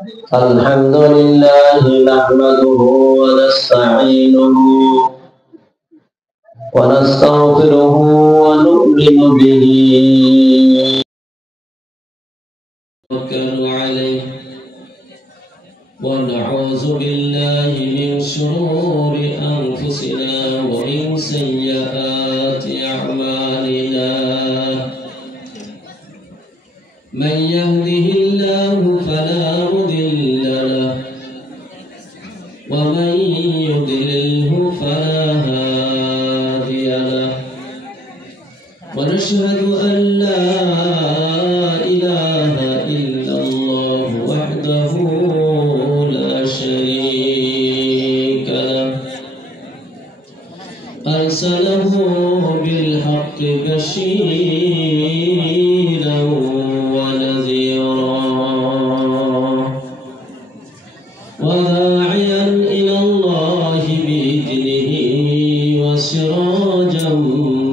الحمد لله نحمده ونستعينه ونستغفره ونؤمن به ونتوكل عليه ونعوذ بالله من شرور أنفسنا ومن سيئات أعمالنا من يهده الله فلا مضل له ومن يضلله فلا هادي له ونشهد أن لا إله إلا الله وحده لا شريك له أرسله بالحق بشيرا ونذيرا وداعيا إلى الله بإذنه وسراجا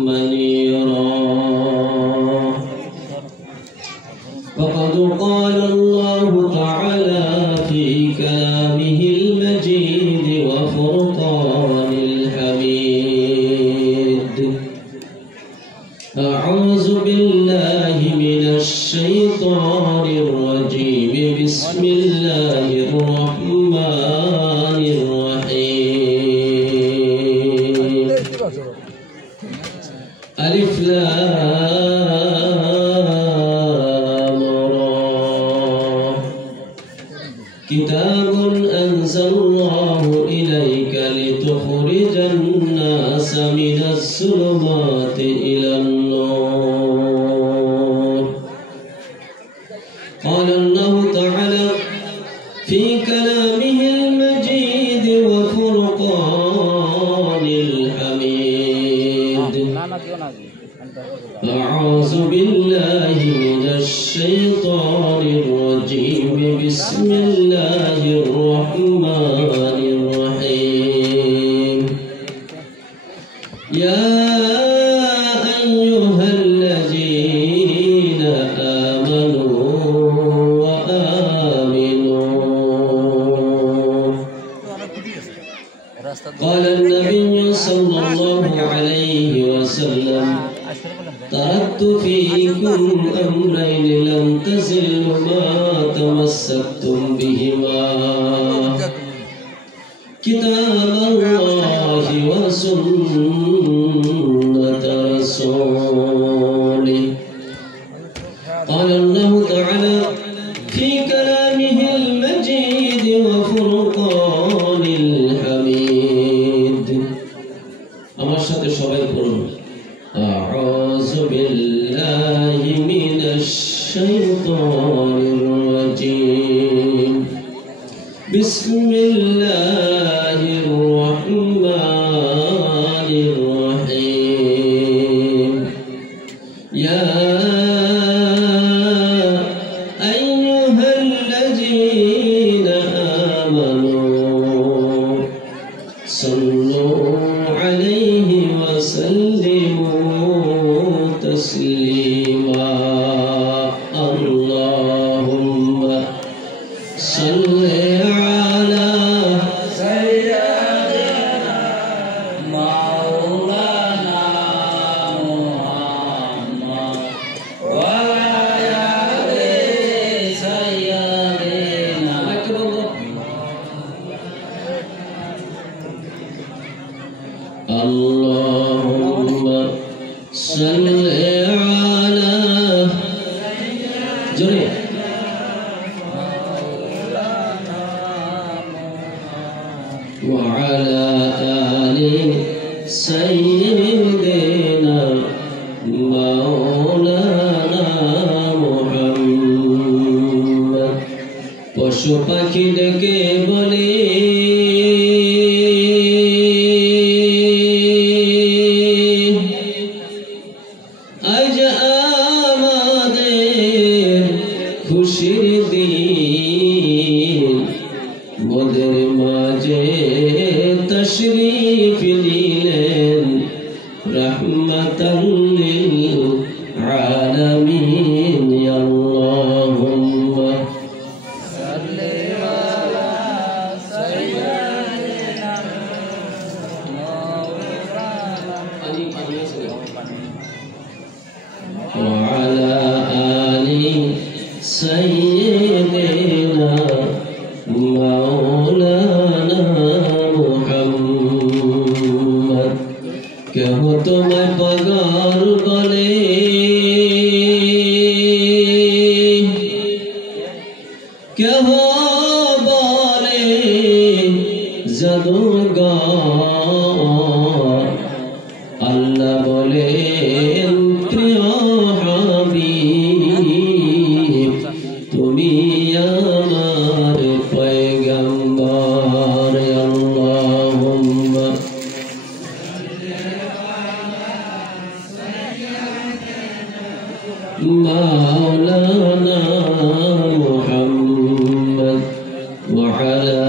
منيرا وقد قال الله تعالى في كلامه المجيد وفرقان الحميد أعوذ بالله من الشيطان الرجيم بسم الله الرحمن الرحيم ألف لام را كتاب أنزلناه إليك لتخرج الناس من الظلمات إلى النور قال الله تعالى في كلامه المجيد وفرقان الحميد أعوذ بالله من الشيطان الرجيم بسم الله الرحمن الرحيم يا أيها الذين آمنوا وآمنوا قال النبي صلى الله عليه وسلم تركت فيكم أمرين لم تزلوا ما تمسكتم بهما كتاب الله وسنة رسوله قال الله تعالى في كلامه المجيد وفرقان الحميد আমার সাথে সবাই পড়ুন أعوذ بالله من الشيطان الرجيم بسم الله الرحمن الرحيم يا أيها الذين آمنوا صلوا عليه وسلموا تسليما اللهم صل على سيدنا مولانا محمد وعلى آل سيدنا اللهم صل على جري وعلى آل سيدنا مولانا محمد পশু পাখি ডেকে বলে আজ আমাদের খুশির দিন মোদের মাঝে তশরিফ নিলেন রহমতাল লিল আলামিন আল্লাহুম্মা সাল্লি কেহ বলে জাদুঘর, আল্লাহ বলে প্রিয় হাবিব তুমি আমার পয়গম্বর। আল্লাহুম্মা মাওলানা মুহাম্মদ ওয়া আলা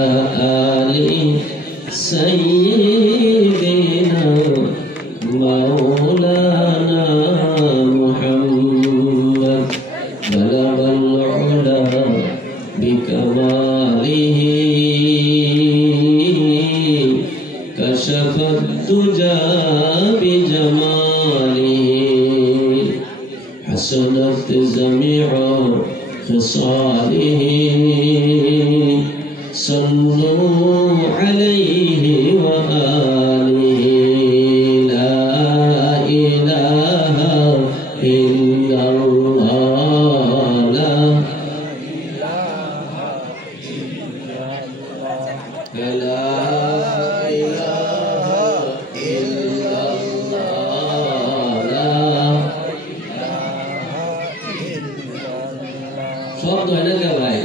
আলি সাইয়্যিদিনা مولانا محمد بلغ العلا بكماله كشف الدجى بجماله حسنت جميع خصاله صلوا عليه وآله সব হয় না কে ভাই?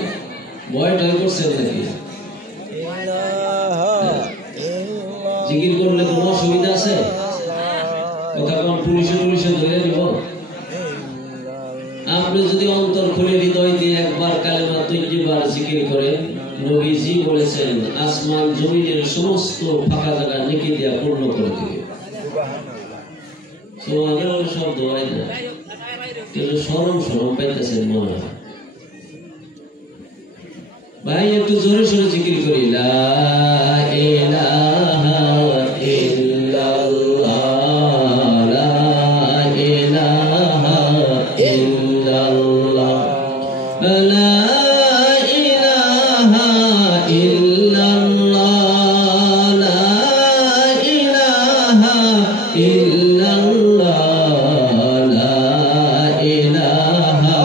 বয় টয় করছেন নাকি? জিকির করলে কোনো অসুবিধা আছে? কথা কোন পুলিশে ধরে নিব? আপনি যদি অন্তর খুলে হৃদয় দিয়ে একবার কালেমা তৈয়্যিবার জিকির করেন, নবীজি বলেছেন আসমান জমিনের সমস্ত ফাঁকা জায়গা নেকি দিয়া পূর্ণ করে দিবে। সুবহানাল্লাহ শব্দ হয় না, কিন্তু শরম পাইতেছেন মনে হয়। ভাই একটু জোরে সোরে জিকির করি, লা ইলাহা ইল্লাল্লাহ, লা ইলাহা ইল্লাল্লাহ, লা ইলাহা ইল্লাল্লাহ, লা ইলাহা ইল্লাল্লাহ, লা ইলাহা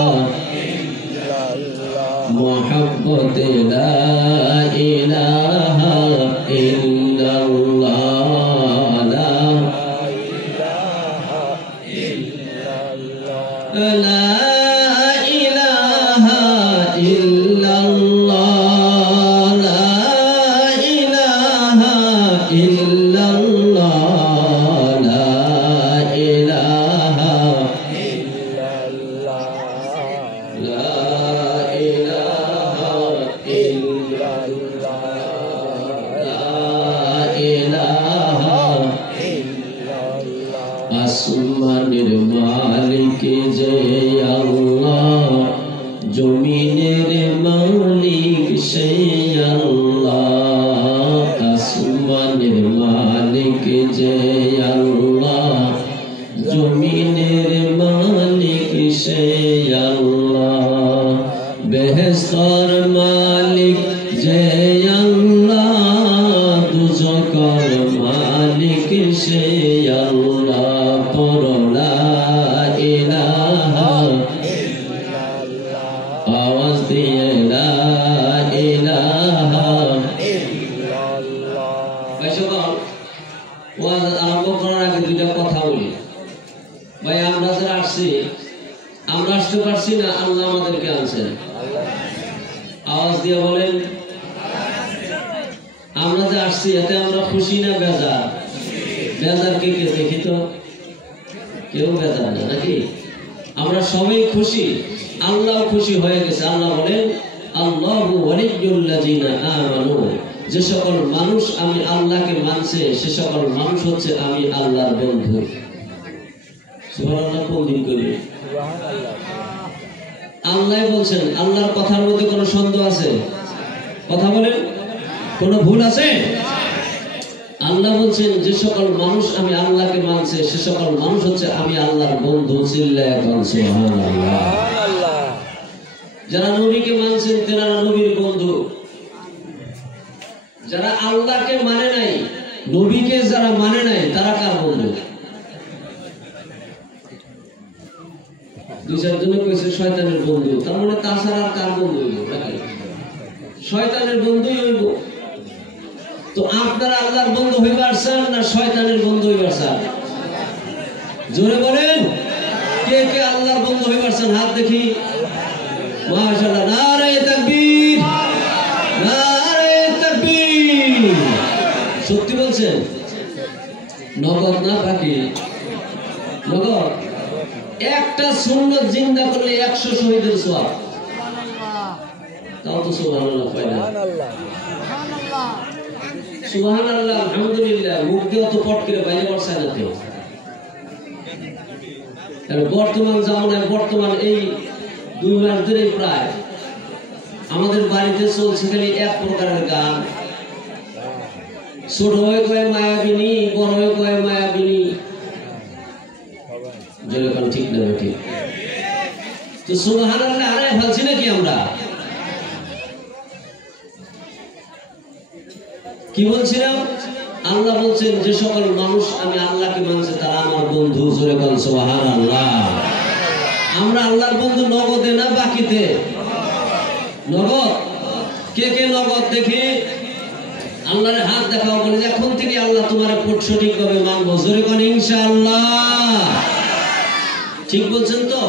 محبت لا إله إلا الله، لا إله إلا الله، لا إله إلا الله، لا إله إلا الله، لا إله إلا الله، لا আসমানের মালিক যে আল্লাহ, জমিনের মালিক সেই আল্লাহ। আসমানের মালিক যে আল্লাহ, জমিনের মালিক সেই আল্লাহ। বেহেশতের মালিক যে আল্লাহ, দুজকের মালিক সেই আল্লাহ। লা ইলাহা ইল্লাল্লাহ, আওয়াজ দিয়ে লা ইলাহা ইল্লাল্লাহ। ভাই সকল, ওয়াজ আরম্ভ করার আগে দুইটা কথা বলি। ভাই আমরা যারা আসছি, আমরা আসতে পারছি না, আল্লাহ আমাদেরকে আনছেন। আওয়াজ দিয়ে বলেন, আমরা যে আসছি এতে আমরা খুশি না বেজার? বেজার কে কে দেখি তো? কেউ বেজার না নাকি? আমরা সবাই খুশি, আল্লাহ খুশি হয়ে গেছে। আল্লাহ বলেন আল্লাহু ওয়ালিয়্যুল্লাযিনা আমানু, যে সকল মানুষ আমি আল্লাহকে মানছে সে সকল মানুষ হচ্ছে আমি আল্লাহর বন্ধু। সুবহানাল্লাহ। কোন দিন করি আল্লাহ বলছেন, আল্লাহর কথার মধ্যে কোনো সন্দেহ আছে? কথা বলেন, কোনো ভুল আছে? আল্লাহ বলছেন যে সকল মানুষ আমি আল্লাহকে মানছে সে সকল মানুষ হচ্ছে আমি আল্লাহর বন্ধু। চিল্লায়ে বলেন সুবহানাল্লাহ। যারা নবীকে মানছেন তারা নবীর বন্ধু। যারা আল্লাহকে মানে নাই, নবীকে যারা মানে নাই, তারা কার বন্ধু? দুই চারজনে কইছে শয়তানের বন্ধু, তার মানে তাছাড়া আর কার বন্ধু হইল? শয়তানের বন্ধুই হইব। তো আপনারা আল্লাহর বন্ধু হইবার চান না শয়তানের বন্ধু হইবার চান? জোরে বলেন, কে কে আল্লাহর বন্ধু হইবার চান? হাত দেখি। মাশাআল্লাহ, নারে তাকবীর, নারে তাকবীর। সত্যি বলছেন? নগদ না বাকি? নগদ। একটা সুন্নত জিন্দা করলে 100 শহীদের সওয়াব। তাও তো সুবহানাল্লাহ পাই না। সুবহানাল্লাহ, আলহামদুলিল্লাহ, মুখ দিয়ে তো পট করে বাইরে পড়ছে না কেউ। বর্তমান জামানায়, বর্তমান এই 2 মাস ধরে প্রায় আমাদের বাড়িতে চলছে খালি এক প্রকারের গান। ছোট হয়ে কয়ে মায়াবিনী, বড় হয়ে কয়ে মায়াবিনী। যেরকম ঠিক না ঠিক? তো সুবহানাল্লাহ হারায় ফেলছি নাকি আমরা? কি বলছিলাম? আল্লাহ বলছেন যে সকল মানুষ আমি আল্লাহকে মানছে তারা আমার বন্ধু। জোরে বল সুবহানাল্লাহ। আমরা আল্লাহর বন্ধু নগদে না বাকিতে? নগদ। কে কে নগদ দেখি? আল্লাহর হাত দেখাও, বলে এখন থেকে আল্লাহ তোমার সঠিকভাবে মানবো। জোরে বল ইনশাআল্লাহ। ঠিক বলছেন তো?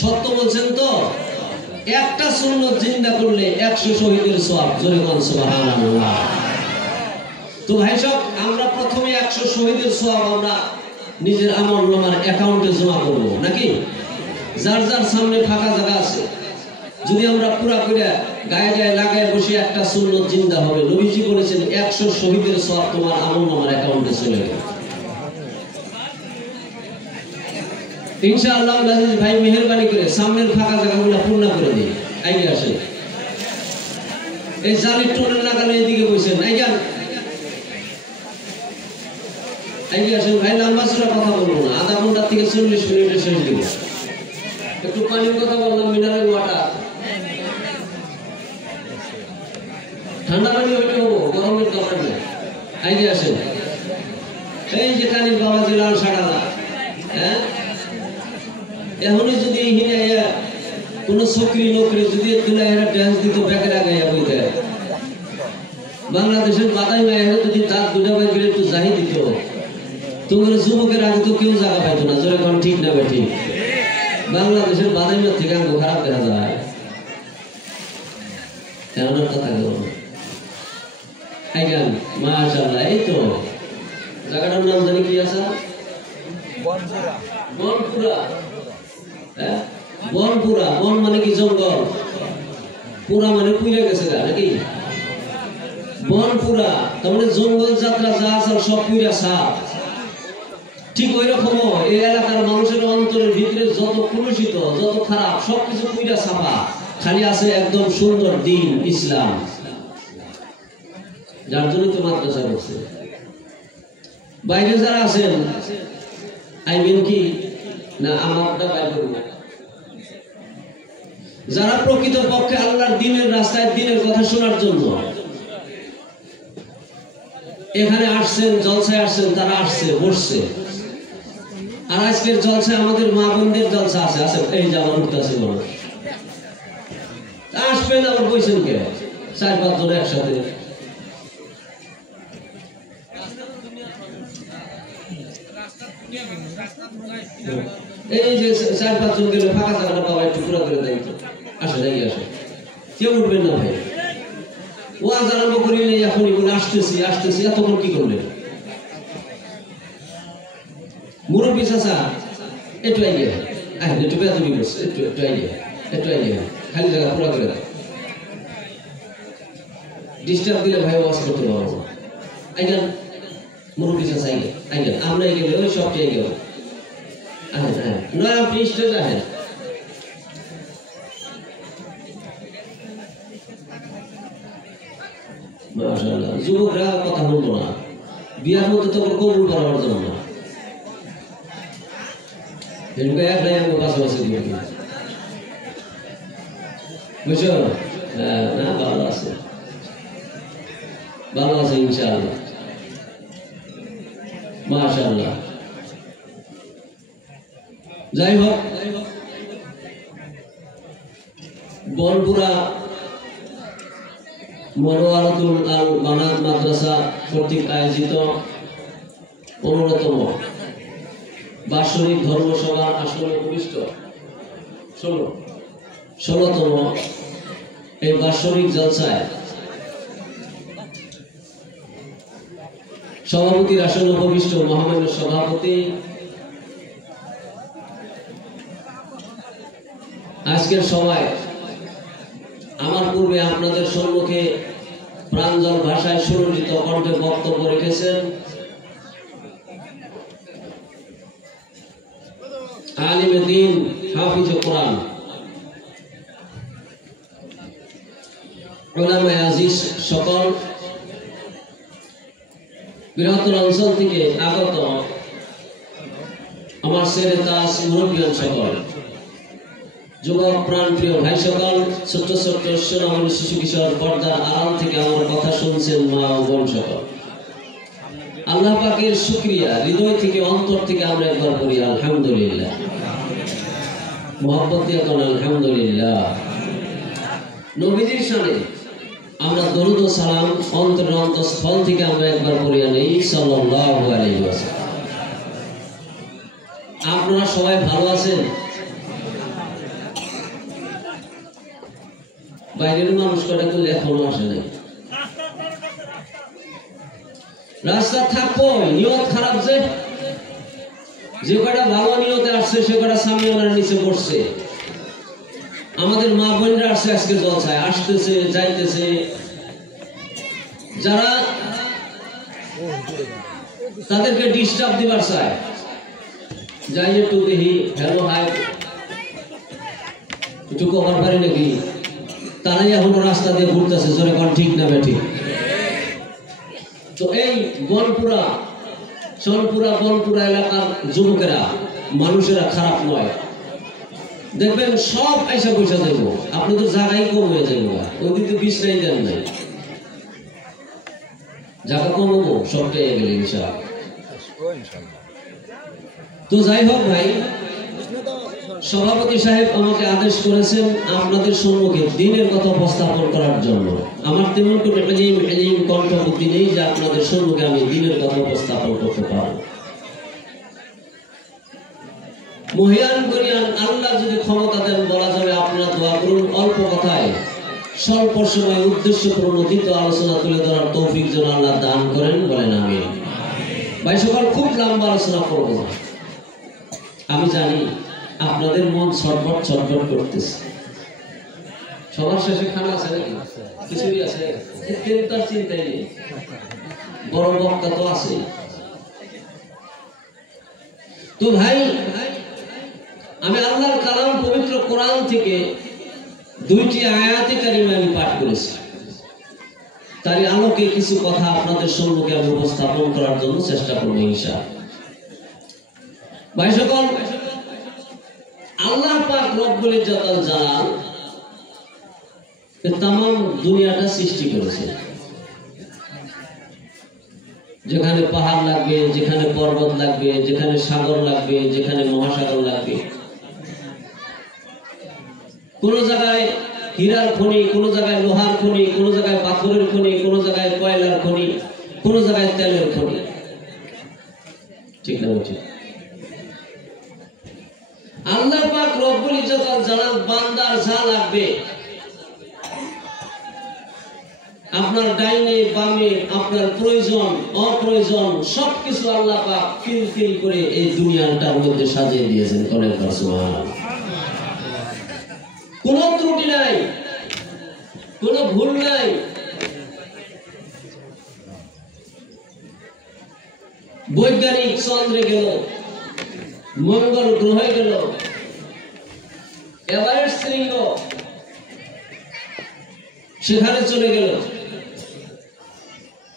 সত্য বলছেন তো? একটা সুন্নত জিন্দা করলে 100 শহীদের সওয়াব। জোরে বল সুবহানাল্লাহ। তো ভাই সব, আমরা প্রথমে 100 শহীদের সওয়াব আমরা নিজের আমলনামার অ্যাকাউন্টে জমা করব নাকি? যার যার সামনে ফাঁকা জায়গা আছে, যদি আমরা পুরা করে গায়ে গায়ে লাগায় বসে একটা সুন্নত জিন্দা হবে। নবীজি বলেছেন 100 শহীদের সওয়াব তোমার আমলনামার অ্যাকাউন্টে চলে যাবে ইনশাআল্লাহ। ভাই মেহেরবানি করে সামনের ফাঁকা জায়গাগুলো পূর্ণ করে দিই। আইগে আসে, এই জালির টোনের লাগানো এদিকে বসেন। আইগে আসেন ভাই, লম্বা চূড়া কথা বলবো না, আধা ঘন্টা থেকে 40 মিনিটে শেষ দিব। একটু পানির কথা বললাম, মিনারেল ওয়াটার। ঠান্ডা পানি হইলে হবো, গরমের দরকার নেই। আইগে আসেন। এই যে কানির বাবাজি লাল সাড়ালা, হ্যাঁ, এখনই যদি কোন চাকরি নকরি যদি ড্যান্স দিত ব্যাগের আগে বইতে, বাংলাদেশের বাদাই মায়ের যদি তার দুটা ব্যাগের একটু জাহি দিত, তোমার যুবকের আগে তো কেউ জায়গা পাইতো না। জোরে কোন ঠিক না ঠিক? বাংলাদেশের বাদাই মায়ের থেকে আগে খারাপ দেখা যায়। এমন কথা গেল মাশাআল্লাহ। এই তো জায়গাটার নাম জানি কি আছে? বনপুরা। বনপুরা। বন মানে কি? জঙ্গল। পুরা মানে পুড়ে গেছে নাকি? বনপুরা তার মানে জঙ্গল যাত্রা যা আছে সব পুরা সাপ। ঠিক ওই রকম এই এলাকার মানুষের অন্তরের ভিতরে যত কলুষিত, যত খারাপ, সবকিছু পুরা ছাপা, খালি আছে একদম সুন্দর দিন ইসলাম। যার জন্য তো মাদ্রাসা করছে। বাইরে যারা আছেন আইবেন কি না? আমারটা বাইরে করব। যারা প্রকৃত পক্ষে আল্লাহর দ্বীনের রাস্তায় দ্বীনের কথা শোনার জন্য এখানে আসছেন, জলসায় আসছেন, তারা আসছে, বসছে। আর আজকের জলসায় আমাদের মা বোনদের জলসা আছে। আছে এই যে আমার উঠতে আছে মানুষ আসবেন, আবার বইছেন কে? 4-5 জন একসাথে। এই যে 4-5 জন গেলে ফাঁকা জায়গাটা বাবা একটু পুরো করে দেয় তো। আসে নাকি? আসে। কেউ উঠবেন না ভাই। ওয়াজ আরম্ভ করিলে এখনই বলে আসতেছি আসতেছি। এতক্ষণ কি করলেন? মুরব্বী চাচা একটু আইডিয়া, একটু বেতনি করছে, একটু আইডিয়া, একটু আইডিয়া, খালি জায়গা পুরো করে দেয়। ডিস্টার্ব দিলে ভাই ওয়াজ করতে পারবো। আইগান মুরব্বী চাচা আইগান, আমরা এগিয়ে ওই সবটি এগিয়ে নয়। আপনি স্টেজ আহেন। মাশাআল্লাহ। যুবকরা কথা বলবো না, বিয়ার মধ্যে তো কবুল করার জন্য পাশাপাশি দিব বুঝছো? না, ভালো আছে, ভালো আছে ইনশাআল্লাহ। মাশাআল্লাহ। যাই হোক, বনপুরা মনোয়ারাতুল আল বানাত মাদ্রাসা কর্তৃক আয়োজিত 15তম বার্ষিক ধর্মসভার আসনে উপবিষ্ট 16তম এই বার্ষিক জলসায় সভাপতির আসনে উপবিষ্ট মহামান্য সভাপতি, আজকের সভায় আমার পূর্বে আপনাদের সম্মুখে প্রাঞ্জল ভাষায় সুরঞ্জিত কণ্ঠে বক্তব্য রেখেছেন আলিমে দ্বীন হাফিজে কোরআন উলামায়ে আজিজ সকল, বৃহত্তর অঞ্চল থেকে আগত আমার ছেলে তাজ মুরব্বিয়ান সকল, যুবক প্রাণপ্রিয় ভাই সকল, ছোট্ট ছোট্ট সোনামণি শিশু কিশোর, পর্দার আড়াল থেকে আমার কথা শুনছেন মা ও বোন সকল, আল্লাহ পাকের শুকরিয়া হৃদয় থেকে অন্তর থেকে আমরা একবার করি আলহামদুলিল্লাহ। মোহাব্বত দিয়ে কোন আলহামদুলিল্লাহ। নবীজির শানে আমরা দরুদ ও সালাম অন্তরের অন্তঃস্থল থেকে আমরা একবার পড়িয়া নেই সাল্লাল্লাহু আলাইহি ওয়াসাল্লাম। আপনারা সবাই ভালো আছেন? বাইরের মানুষ কটা কিন্তু এখনো আসে নাই। রাস্তা থাকবো, নিয়ত খারাপ, যে কটা ভালো নিয়তে আসছে সে কটা সামিয়ানার নিচে পড়ছে। আমাদের মা বোনরা আসছে আজকে জলসায়, আসতেছে যাইতেছে। যারা তাদেরকে ডিস্টার্ব দিবার চায়, যাই একটু দেখি হ্যালো হাই একটু কভার পারি নাকি, তারাই এখন রাস্তা দিয়ে ঘুরতেছে, জোরে কোন ঠিক না বেঠিক। তো এই বনপুরা এলাকার যুবকেরা, মানুষেরা খারাপ নয়, দেখবেন সব পয়সা যাইব, আপনি তো জায়গায় কম হয়ে যাইব, ওই কিন্তু বিছনাই দেন নাই, জায়গা কমবো সবটাই গেলে ইনশাআল্লাহ। তো যাই হোক ভাই, সভাপতি সাহেব আমাকে আদেশ করেছেন আপনাদের সম্মুখে দ্বীনের কথা উপস্থাপন করার জন্য। আমার তেমন কোনো এলিম কণ্ঠ বুদ্ধি নেই যে আপনাদের সম্মুখে আমি দ্বীনের কথা উপস্থাপন করতে পারব। মহিয়ান করিয়ান আল্লাহ যদি ক্ষমতা দেন, বলা যাবে আপনারা দোয়া করুন, অল্প কথায় স্বল্প সময় উদ্দেশ্য প্রণোদিত আলোচনা তুলে ধরার তৌফিক যেন আল্লাহ দান করেন, বলেন আমিন। ভাই সকল, খুব লম্বা আলোচনা করব না, আমি জানি আপনাদের মন ছটফট করতেছে। সবার শেষে খানা আছে নাকি? কিছুই আছে, চিন্তার চিন্তাই নেই, বড় বক্তা তো আছে। তো ভাই, আমি আল্লাহর কালাম পবিত্র কোরআন থেকে 2টি আয়াতে কারিমা আমি পাঠ করেছি, তারই আলোকে কিছু কথা আপনাদের সম্মুখে আমি উপস্থাপন করার জন্য চেষ্টা করব ইনশাআল্লাহ। ভাই সকল, আল্লাহ পাক রব্বুল ইজ্জতুল জালাল तमाम দুনিয়াটা সৃষ্টি করেছে। যেখানে পাহাড় লাগবে, যেখানে পর্বত লাগবে, যেখানে সাগর লাগবে, যেখানে মহাসাগর লাগবে, কোন জায়গায় হীরার খনি, কোন জায়গায় লোহার খনি, কোন জায়গায় পাথরের খনি, কোন জায়গায় কয়লার খনি, কোন জায়গায় তেলের খনি, ঠিক না বলছি? আল্লাহ পাক রব্বুল ইজ্জতুল জালাল বান্দার যা লাগবে, আপনার ডাইনে বামে, আপনার প্রয়োজন অপ্রয়োজন সবকিছু আল্লাহ পাক ফিল করে এই দুনিয়াটার মধ্যে সাজিয়ে দিয়েছেন। কোরআন সুবহানাল্লাহ। কোনো ত্রুটি নাই, কোনো ভুল নাই। বৈজ্ঞানিক চন্দ্রে গেল, মঙ্গল গ্রহে গেল, এভারেস্ট শৃঙ্গ সেখানে চলে গেল,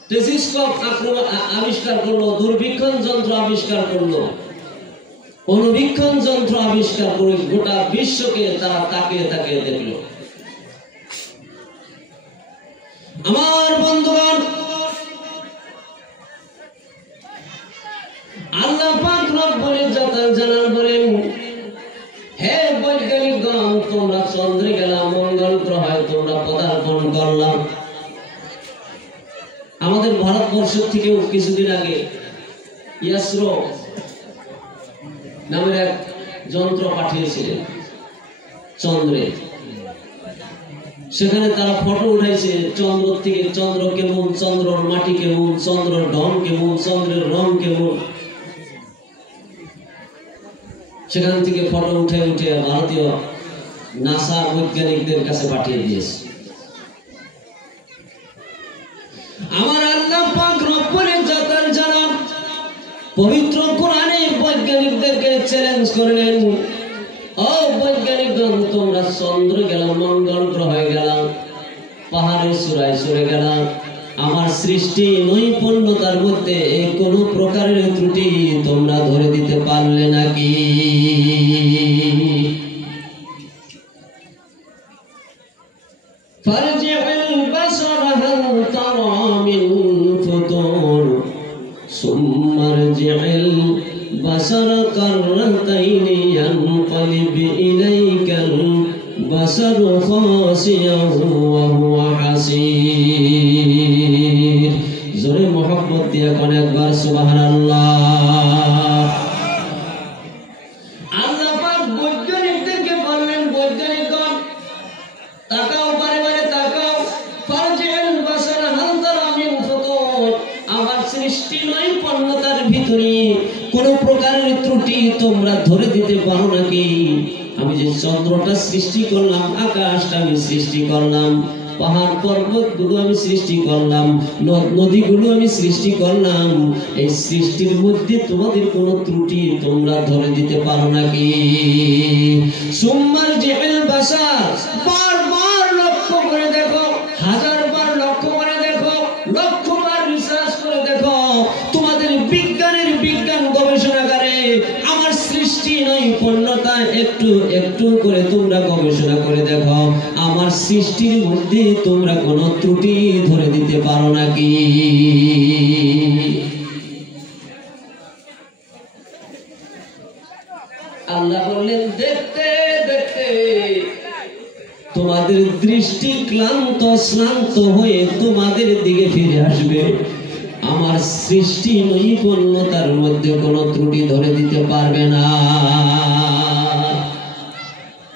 টেলিস্কোপ আবিষ্কার করলো, দূরবীক্ষণ যন্ত্র আবিষ্কার করলো, অনুবীক্ষণ যন্ত্র আবিষ্কার করে গোটা বিশ্বকে তারা তাকিয়ে তাকিয়ে দেখলো। আমার বন্ধুগণ, আল্লাহ পাক রব্বুল ইজ্জতুল জালাল বলেন, হে বৈজ্ঞানিকগণ, তোমরা চন্দ্রে গেলাম, মঙ্গল গ্রহে তোমরা পদার্পণ করলাম, আমাদের ভারতবর্ষ থেকেও কিছুদিন আগে ইসরো নামের এক যন্ত্র পাঠিয়েছিলেন চন্দ্রে। সেখানে তারা ফটো উঠাইছে চন্দ্র থেকে, চন্দ্র কেমন, চন্দ্রের মাটি কেমন, চন্দ্রের ঢং কেমন, চন্দ্রের রং কেমন। সেখান থেকে ফটো উঠে উঠে ভারতীয় নাসা বৈজ্ঞানিকদের কাছে পাঠিয়ে দিয়েছে। আমার আল্লাহ পাক রব্বুল ইজ্জতের জনাব পবিত্র কোরআনে বৈজ্ঞানিকদেরকে চ্যালেঞ্জ করলেন, ও বৈজ্ঞানিকগণ, তোমরা চন্দ্র গেলাম, মঙ্গল গ্রহে গেলাম, পাহাড়ের চূড়ায় চড়ে গেলাম, আমার সৃষ্টি নৈপুণ্যতার মধ্যে কোনো প্রকারের ত্রুটি তোমরা ধরে দিতে পারলে নাকি? ফারজিউল বাসর হাল তারা মিন ফুতুর সুম্মা রজিউল বাসর কাররাতাইনি ইয়ানকালিব ইলাইকাল বাসর খাসিয়ান ওয়া হুয়া হাসীর। জোরে মোহাম্মদ দিয়ে কোন একবার সুবহানাল্লাহ। আল্লাহ পাক বৈজ্ঞানিকদেরকে বললেন, বৈজ্ঞানিকগণ তাকাও, বারে বারে তাকাও, ফারজিউল বাসর হাল তারা মিন ফুতুর, আমার সৃষ্টি নৈপুণ্যতার ভিতরে কোন প্রকারের ত্রুটি তোমরা ধরে দিতে পারো নাকি? আমি যে চন্দ্রটা সৃষ্টি করলাম, আকাশটা আমি সৃষ্টি করলাম, পাহাড় পর্বত গুলো আমি সৃষ্টি করলাম, নদ নদীগুলো আমি সৃষ্টি করলাম, এই সৃষ্টির মধ্যে তোমাদের কোন ত্রুটি তোমরা ধরে দিতে পারো নাকি? সুম্মার জিবিল বাসার, বারবার লক্ষ্য করে দেখো, হাজারবার লক্ষ্য করে দেখো, লক্ষবার রিসার্চ করে দেখো, তোমাদের বিজ্ঞানের বিজ্ঞান গবেষণাগারে আমার সৃষ্টি নৈপুণ্যতা একটু একটু করে তোমরা গবেষণা করে দেখো, আমার সৃষ্টির মধ্যে তোমরা কোন ত্রুটি ধরে দিতে পারো নাকি? আল্লাহ বললেন, দেখতে দেখতে তোমাদের দৃষ্টি ক্লান্ত শ্রান্ত হয়ে তোমাদের দিকে ফিরে আসবে, আমার সৃষ্টি নৈপুণ্যতার মধ্যে কোন ত্রুটি ধরে দিতে পারবে না।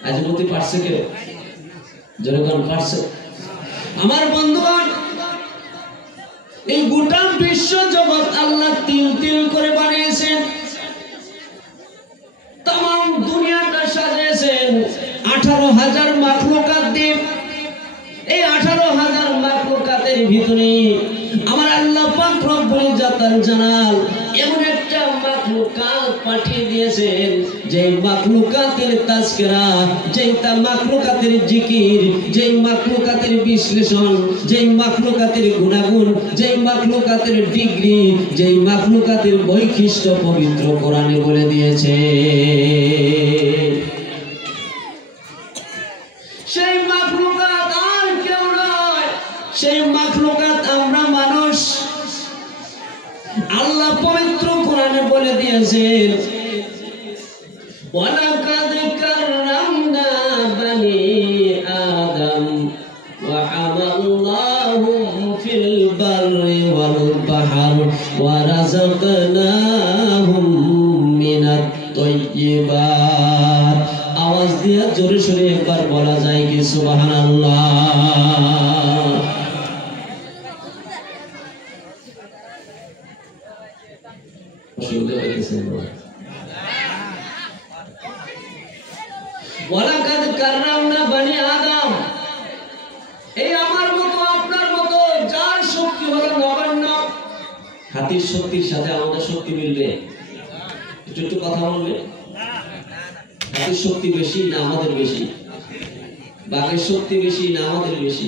আজ বলতে পারছে কেউ? যেরকম পারছে আমার বন্ধুগণ, এই গোটা বিশ্ব জগৎ আল্লাহ তিল তিল করে বানিয়েছেন, তাম দুনিয়াটা সাজিয়েছেন 18,000 মাখলুকাত দিয়ে। এই 18,000 মাখলুকাতের ভিতরে আমার আল্লাহ পাক রব্বুল ইজ্জতুল জালাল এমন একটা মাখলুকাত পাঠিয়ে দিয়েছেন, যে মাখলুকাতের তাজকিরা, যে মাখলুকাতের জিকির, যে মাখলুকাতের বিশ্লেষণ, যে মাখলুকাতের গুণাগুণ, যে মাখলুকাতের ডিগ্রি, যে মাখলুকাতের বৈশিষ্ট্য পবিত্র কোরআনে বলে দিয়েছে। সেই মাখলুকাত আর কেউ নয়, সেই মাখলুকাত আমরা মানুষ। আল্লাহ পবিত্র কোরআনে বলে দিয়েছেন, ওয়ালাকাদ কাররামনা বানি আদম ওয়া হামালনাহুম ফিল বাররি ওয়াল বাহর ওয়া রাযাকনাহুম মিনাত তাইয়্যিবাত। আওয়াজ দিয়ে জোরে সোরে একবার বলা যায় কি সুবহানাল্লাহ? ওয়ালাকাদ কাররামনা বানি আদম, এই আমার মতো আপনার মতো যার শক্তি হলো নগণ্য। হাতির শক্তির সাথে আমাদের শক্তি মিলবে? একটু একটু কথা বলবে। হাতির শক্তি বেশি না আমাদের বেশি? বাঘের শক্তি বেশি না আমাদের বেশি?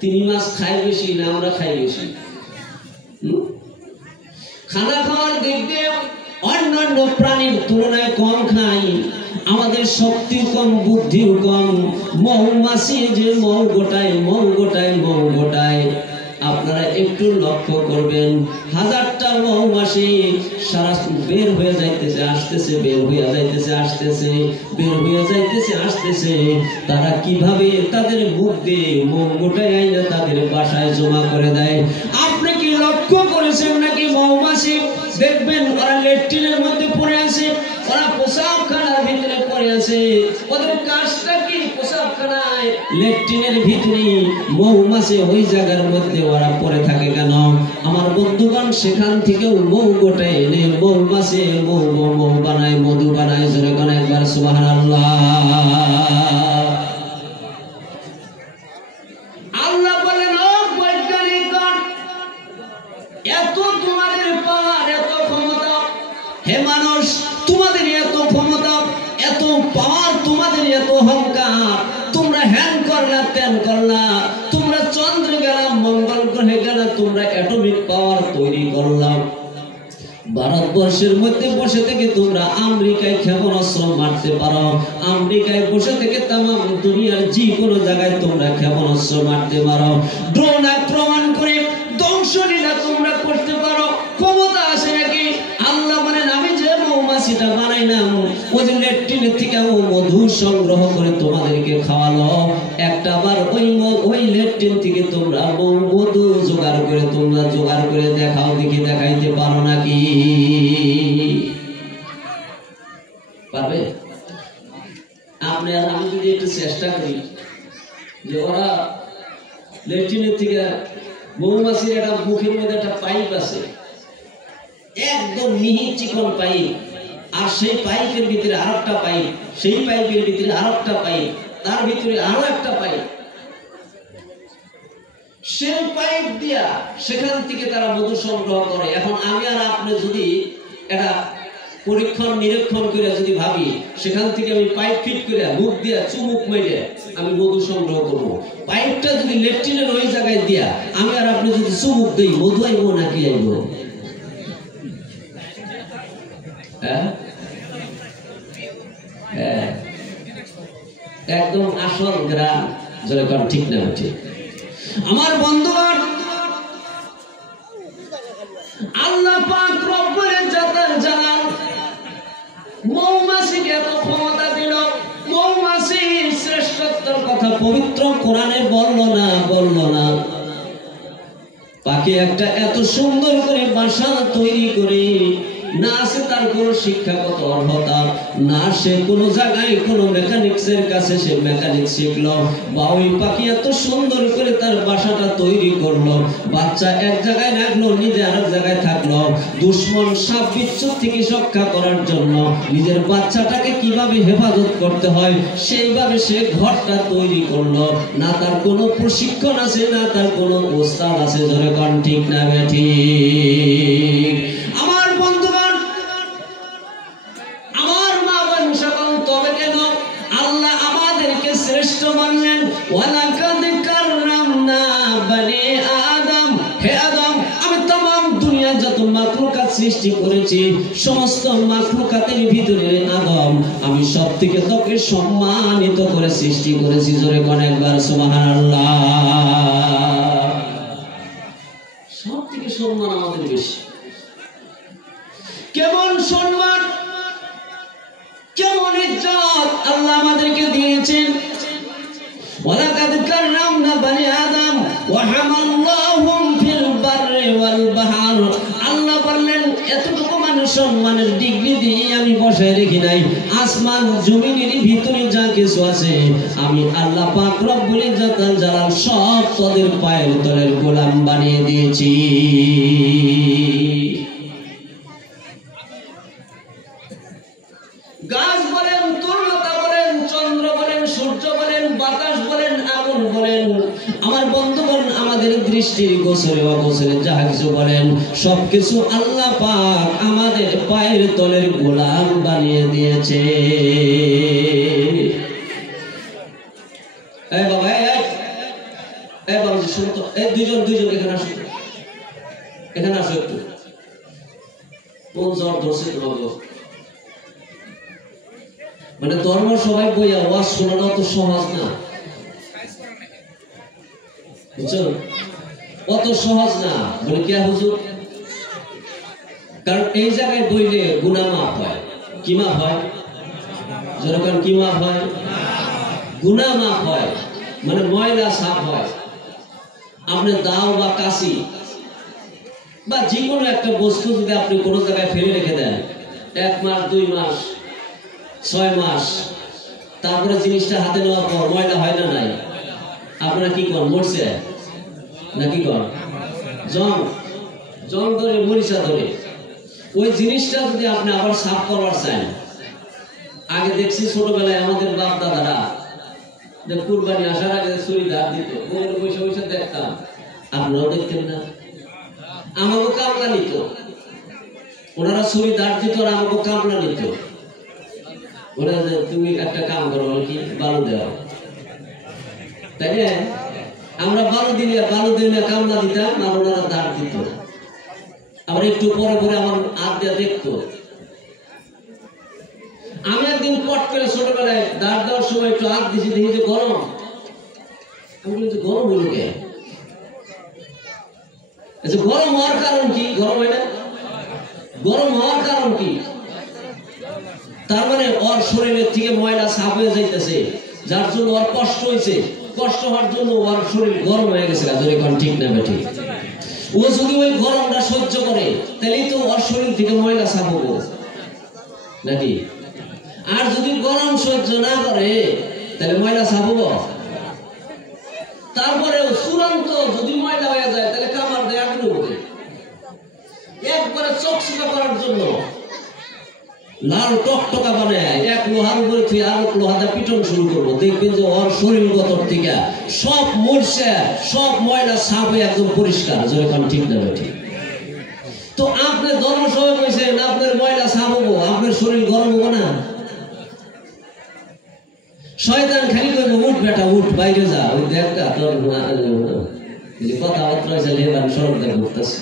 তিনি মাছ খায় বেশি না আমরা খাই বেশি? খানা খাওয়ার দিক দিয়ে অন্যান্য প্রাণীর তুলনায় কম খাই, আমাদের শক্তি কম, বুদ্ধিও কম। মৌমাছি যে মৌ গোটায়, মৌ গোটায়, মৌ গোটায়, আপনারা একটু লক্ষ্য করবেন, 1000টা মৌমাছি সারা বের হয়ে যাইতেছে আসতেছে, বের হয়ে যাইতেছে আসতেছে, বের হয়ে যাইতেছে আসতেছে। তারা কিভাবে তাদের মুখ দিয়ে মৌ গোটায় আইনা তাদের বাসায় জমা করে দেয়। করেছেন নাকি মৌমাছি দেখবেন ওরা লেট্রিনের মধ্যে পড়ে আছে, ওরা প্রসাবখানার ভিতরে পড়ে আছে। ওদের কাজটা কি? প্রসাবখানায় লেট্রিনের ভিতরে মৌমাছি ওই জায়গার মধ্যে ওরা পড়ে থাকে কেন? আমার বন্ধুগণ, সেখান থেকেও মৌ গোটে এনে মৌমাছি মৌ বানায়, মধু বানায়। জোরে কোন একবার সুবহানাল্লাহ। আল্লাহ বলেন, ও বৈজ্ঞানিকগণ, এত তোমাদের পাওয়ার, এত ক্ষমতা, হে মানুষ তোমাদের এত ক্ষমতা, এত পাওয়ার, তোমাদের এত অহংকার, তোমরা হ্যান করলা ত্যান করলা, তোমরা চন্দ্রে গেলাম, মঙ্গল গ্রহে গেলাম, তোমরা অ্যাটমিক পাওয়ার তৈরি করলাম। ভারতবর্ষের মধ্যে বসে থেকে তোমরা আমেরিকায় ক্ষেপণাস্ত্র মারতে পারো, আমেরিকায় বসে থেকে তামাম দুনিয়ার যে কোনো জায়গায় তোমরা ক্ষেপণাস্ত্র মারতে পারো, ড্রোন আক্রমণ করে ধ্বংসলীলা তোমরা করতে পারো। ক্ষমতা আছে নাকি? আল্লাহ বলেন, আমি যে মৌমাছিটা বানাইলাম, ওই যে লেট্রিনের থেকে ও মধু সংগ্রহ করে তোমাদেরকে খাওয়ালো, একটা বার ওই লেট্রিন থেকে তোমরা মধু জোগাড় করে দেখাও দেখি, দেখাইতে পারো নাকি? পারবে? আপনি আর আমি যদি একটু চেষ্টা করি যে ওরা লেট্রিনের থেকে মৌমাছির একটা মুখের মধ্যে একটা পাইপ আছে, একদম মিহি চিকন পাইপ, আর সেই পাইপের ভিতরে আরেকটা পাইপ, সেই পাইপের ভিতরে আরেকটা পাইপ, তার ভিতরে আরো একটা পাইপ, সেই পাইপ দিয়া সেখান থেকে তারা মধু সংগ্রহ করে। এখন আমি আর আপনি যদি এটা পরীক্ষণ নিরীক্ষণ করে যদি ভাবি, সেখান থেকে আমি পাইপ ফিট করে মুখ দিয়া চুমুক মেরে আমি মধু সংগ্রহ করবো, পাইপটা যদি লেট্রিনের ওই জায়গায় দিয়া আমি আর আপনি যদি চুমুক দিই, মধু আইব নাকি আইব? একদম আসল গ্রাম। যেরকম ঠিক না ঠিক? আমার বন্ধুগণ, আল্লাহ পাক রব্বুল ইজ্জতুল জালাল মৌমাছিকে এত ক্ষমতা দিল, মৌমাছির শ্রেষ্ঠত্বের কথা পবিত্র কোরআনে বললো না? পাখি একটা এত সুন্দর করে বাসা তৈরি করে, না আছে তার কোনো শিক্ষাগত অর্হতা, না সে কোনো জায়গায় কোনো মেকানিক্সের কাছে সে মেকানিক শিখলো, বা ওই পাখি এত সুন্দর করে তার বাসাটা তৈরি করলো, বাচ্চা এক জায়গায় রাখলো, নিজে আরেক জায়গায় থাকলো, দুশ্মন সাপ বিচ্ছু থেকে রক্ষা করার জন্য নিজের বাচ্চাটাকে কিভাবে হেফাজত করতে হয় সেইভাবে সে ঘরটা তৈরি করলো। না তার কোনো প্রশিক্ষণ আছে, না তার কোনো ওস্তাদ আছে। ধরে কোন ঠিক না ঠিক? আমার বন্ধুগণ, আমার মা বোন সকল, তবে কেন আল্লাহ আমাদেরকে শ্রেষ্ঠ মানলেন? ওয়ালাকাদ কাররামনা বনি আদম। হে আদম, আমি तमाम দুনিয়া যত মাখলুকাত সৃষ্টি করেছি, সমস্ত মাখলুকাতের ভিতরে আদম আমি সবথেকে তোকে সম্মানিত করে সৃষ্টি করেছি। জোরে কোন একবার সুবহানাল্লাহ। সবথেকে সম্মান আমাদের বেশি। কেমন সম্মান, কেমন ইজ্জত আল্লাহ আমাদেরকে দিয়েছেন। ওয়ালাকাদ কাররামনা বনি আদম ওয়া হামাল্লাহুম ফিল বাররি ওয়াল বাহর। আল্লাহ বললেন, এতটুকু মানুষ সম্মানের ডিগ্রি দিয়ে আমি বসায় রেখি নাই। আসমান জমিনের ভিতরে যা কিছু আছে আমি আল্লাহ পাক রব্বুল ইজ্জতুল জালাল সব তাদের পায়ের তলের গোলাম বানিয়ে দিয়েছি। গাছ বলেন, তরুলতা বলেন, চন্দ্র বলেন, সূর্য বলেন, বাতাস বলেন, আগুন বলেন, আমার বন্ধুগণ আমাদের দৃষ্টির গোচরে অগোচরে যাহা কিছু বলেন, সবকিছু আল্লাহ পাক আমাদের পায়ের তলের গোলাম বানিয়ে দিয়েছে। এই বাবা, এই বাবুজি শুনো তো, এই দুইজন এখানে আসো, এখানে আসো একটু। কোন জ্বর ধরছে তোমাকে? মানে ধর্ম সবাই বইয়া ওয়াজ শোনানো তো সহজ না, বুঝছো? অত সহজ না। বলে কে হুজুর? কারণ এই জায়গায় বইলে গুনাহ মাফ হয়। কি মাফ হয়? যেরকম কি মাফ হয়? গুনাহ মাফ হয়, মানে ময়লা সাফ হয়। আপনি দাও বা কাশি বা যে কোনো একটা বস্তু যদি আপনি কোনো জায়গায় ফেলে রেখে দেন 1 মাস 2 মাস 6 মাস, তারপরে জিনিসটা হাতে নেওয়ার পর ময়লা হয় না নাই, আপনারা কি করেন? মরছে না কি করেন? জং ধরে মরিচা ধরে। ওই জিনিসটা যদি আপনি আবার সাফ করবার চান, আগে দেখছি ছোটবেলায় আমাদের বাপ দাদারা যে কুরবানি আসার আগে ছুরি ধার দিত, বসে বসে দেখতাম, আপনারাও দেখতেন না? আমাকে কামলা নিত, ওনারা ছুরি ধার দিত আর আমাকে কামলা নিত। ওরা যে তুমি একটা কাম করো, কি বালু দেওয়া, তাই না? আমরা বালু দিলে কামলা দিতাম আর ওনারা ধার দিত। আবার একটু পরে পরে আমার হাত দিয়ে দেখতো। আমি একদিন পট করে ছোটবেলায় ধার দেওয়ার সময় একটু হাত দিয়েছি, দেখি যে গরম। আমি বলি গরম হলো কে? গরম হওয়ার কারণ কি? গরম হয় না? গরম হওয়ার কারণ কি? তার মানে ওর শরীরের থেকে ময়লা সাফ হয়ে যাইতেছে, যার জন্য ওর কষ্ট হয়েছে। কষ্ট হওয়ার জন্য ওর শরীর গরম হয়ে গেছে। এখন ঠিক না বেঠিক? ও যদি ওই গরমটা সহ্য করে, তাহলেই তো ওর শরীর থেকে ময়লা সাফ হবো নাকি? আর যদি গরম সহ্য না করে, তাহলে ময়লা সাফ হবো? তারপরেও চূড়ান্ত যদি ময়লা হয়ে যায়, তাহলে কামার দেয় আগুন হবে। একবারে চকচকা করার জন্য লাল টকটকা বানায় এক লোহার উপরে তুই আর লোহাটা পিটন শুরু করবো, দেখবেন যে ওর শরীরগত থেকে সব মরছে, সব ময়লা সাফ হয়ে একদম পরিষ্কার। যখন ঠিক না ঠিক? তো আপনি ধর্মসভায় কইছেন আপনার ময়লা সাফ হবো, আপনার শরীর গরম হবো না? শয়তান খালি কইবো উঠ বেটা উঠ, বাইরে যা, ওই দেখা তোর কথাবার্তা হয়েছে লেবান সড়ক দেখে উঠতেছে।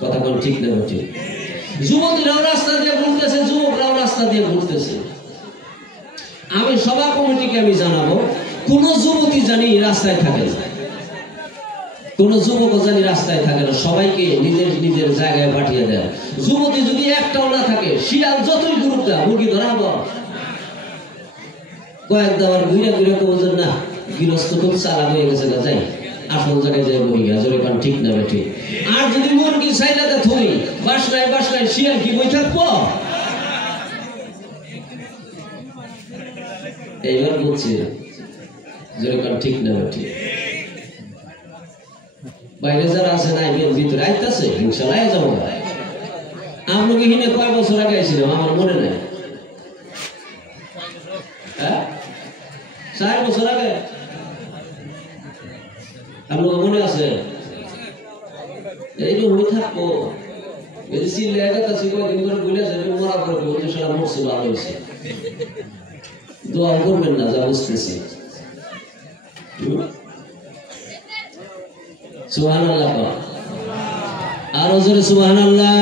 কথা কোন ঠিক না ঠিক? যুবতীরাও রাস্তা দিয়ে ঘুরতেছে, যুবকরাও রাস্তা দিয়ে ঘুরতেছে। আমি সভা কমিটিকে আমি জানাবো, কোন যুবতী জানি রাস্তায় থাকে না, কোন যুবক জানি রাস্তায় থাকে না, সবাইকে নিজের নিজের জায়গায় পাঠিয়ে দেয়। যুবতী যদি একটাও না থাকে, শিয়াল যতই গুরুত্ব মুরগি ধরাবো কয়েক দাবার ঘুরে ঘুরে বোঝেন না গৃহস্থ খুব চালাক হয়ে গেছে, যাই আসল জায়গায় যাই বই গা, জোরে কান ঠিক না বেঠিক? আর যদি মুরগি সাইডাতে থই বাসনায় শিয়াল কি বই থাকবো? এইবার বলছি জোরে কান ঠিক না বেঠিক? বাইরে যারা আছে না ভিতরে আইতাছে, ইনশাআল্লাহ যাবো। আপনাকে হিনে কয় বছর আগে আইছিলাম আমার মনে নাই, 4 বছর আগে। আপনার মনে আছে? এই যে হয়ে থাকবো এই সিলে একটা ছিল দিন করে বলে আছে মরা পড়বে, ওই সারা মরছে ভালো হয়েছে। দোয়া করবেন না, যা বুঝতেছি। সুবহানাল্লাহ, আরো জোরে সুবহানাল্লাহ।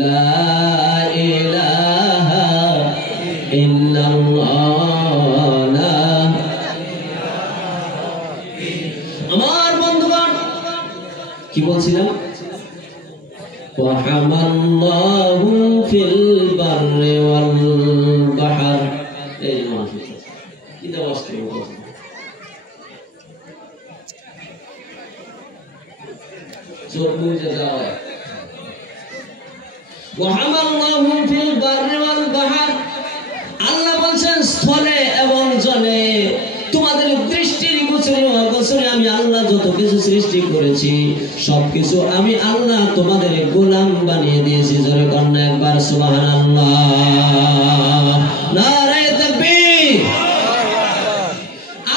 লা ইলাহা ইল্লাল্লাহ। আমার বন্ধুগণ কি বলছিলাম? ওয়াহামাল্লাহু ফিল বাররি ওয়াল বাহর। এই মানুষ কি দেওয়াস্তে চোখ মুজে যায়। ওয়াহামাল্লাহু ফিল বাররি ওয়াল বাহর, আল্লাহ বলেন স্থলে এবং জলে তোমাদের দৃষ্টির গোচরে আমি আল্লাহ যত কিছু সৃষ্টি করেছি সবকিছু আমি আল্লাহ তোমাদের গোলাম বানিয়ে দিয়েছি। জোরে কন্যা একবার সুবহানাল্লাহ, নারায়ে তাকবীর।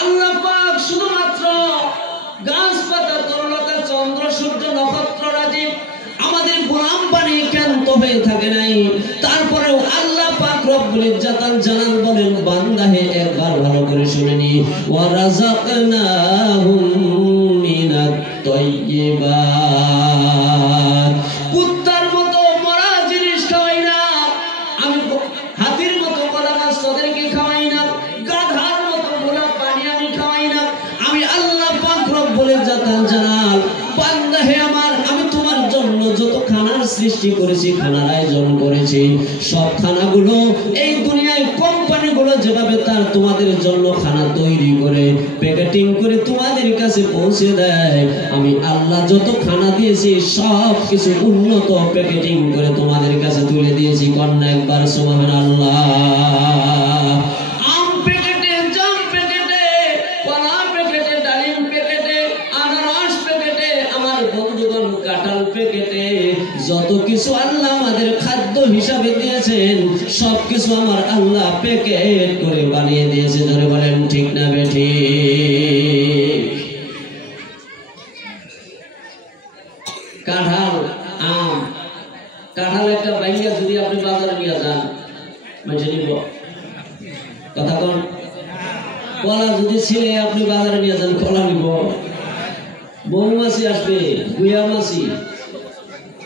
আল্লাহ পাক শুধুমাত্র গাছপাতা তরলতা চন্দ্র সূর্য নক্ষত্র রাজি আমাদের গোলাম বানিয়ে ক্ষান্ত হয়ে থাকে নাই। তারপরেও আল্লাহ পাক রব্বুল ইজ্জাতাল জালাল বলেন বান্দা হে একবার ভালো করে শুনে নি, ওয়া রাযাকনাহুম মিনাত তাইয়্যিবাত। কুত্তার মতো মরা জিনিস খাওয়াই না আমি, হাতির মতো গলা মাছ তাদেরকে খাওয়াই না, গাধার মতো গোলাপ পানি আমি খাওয়াই না। আমি আল্লাহ পাক রব্বুল ইজ্জাতাল জালাল বান্দা হে আমার, আমি তোমার জন্য যত খানার সৃষ্টি করেছি, খানার আয়োজন করেছি। সব খানাগুলো এই দুনিয়ায় কোম্পানিগুলো যেভাবে তার তোমাদের জন্য খানা তৈরি করে প্যাকেটিং করে তোমাদের কাছে পৌঁছে দেয়, আমি আল্লাহ যত খানা দিয়েছি সব কিছু উন্নত প্যাকেটিং করে তোমাদের কাছে তুলে দিয়েছি। কন্যা একবার সুবহানাল্লাহ। আম প্যাকেটে, জাম প্যাকেটে, কলা প্যাকেটে, ডালিম প্যাকেটে, আনারস প্যাকেটে, আমার বন্ধুগণ কাঁঠাল প্যাকেটে, যত কিছু আল্লাহ আমাদের খাদ্য হিসাবে দিয়েছেন সব কিছু আমার আল্লাহ প্যাকেট করে বানিয়ে দিয়েছে। ধরে বলেন ঠিক না বেঠিক? কাঁঠাল, আম, কাঁঠাল একটা বাইঙ্গা যদি আপনি বাজারে নিয়ে যান মাঝে নিব কথা কন। কলা যদি ছিলে আপনি বাজারে নিয়ে যান কলা নিব। মৌমাছি আসবে, গুয়া মাছি,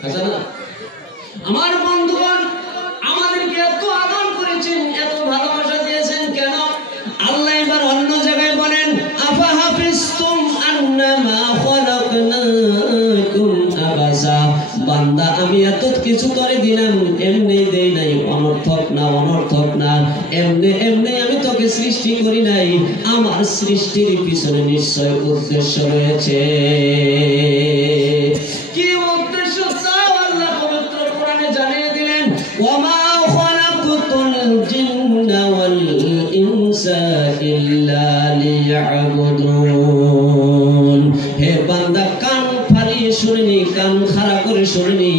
আচ্ছা না? আমার বন্ধুগণ আমাদেরকে এত আদর করেছেন, এত ভালোবাসা দিয়েছেন কেন? আল্লাহ এবার অন্য জায়গায় বলেন, আফা হাফিজতুম আন্নামা খালাকনাকুম আবাসা। বান্দা আমি এত কিছু করে দিলাম, এমনি দেই নাই, অনর্থক না, অনর্থক না, এমনি এমনি আমি তোকে সৃষ্টি করি নাই। আমার সৃষ্টির পিছনে নিশ্চয় উদ্দেশ্য রয়েছে। কি উদ্দেশ্য তাও আল্লাহ পবিত্র কোরআনে জানিয়ে দিলেন, ওয়ামা খালাকতুল জিন্না ওয়াল ইনসা ইল্লা লিয়াবুদুন। হে বান্দা কান ফালিয়ে শুনিনি, কান খাড়া করে শুনিনি,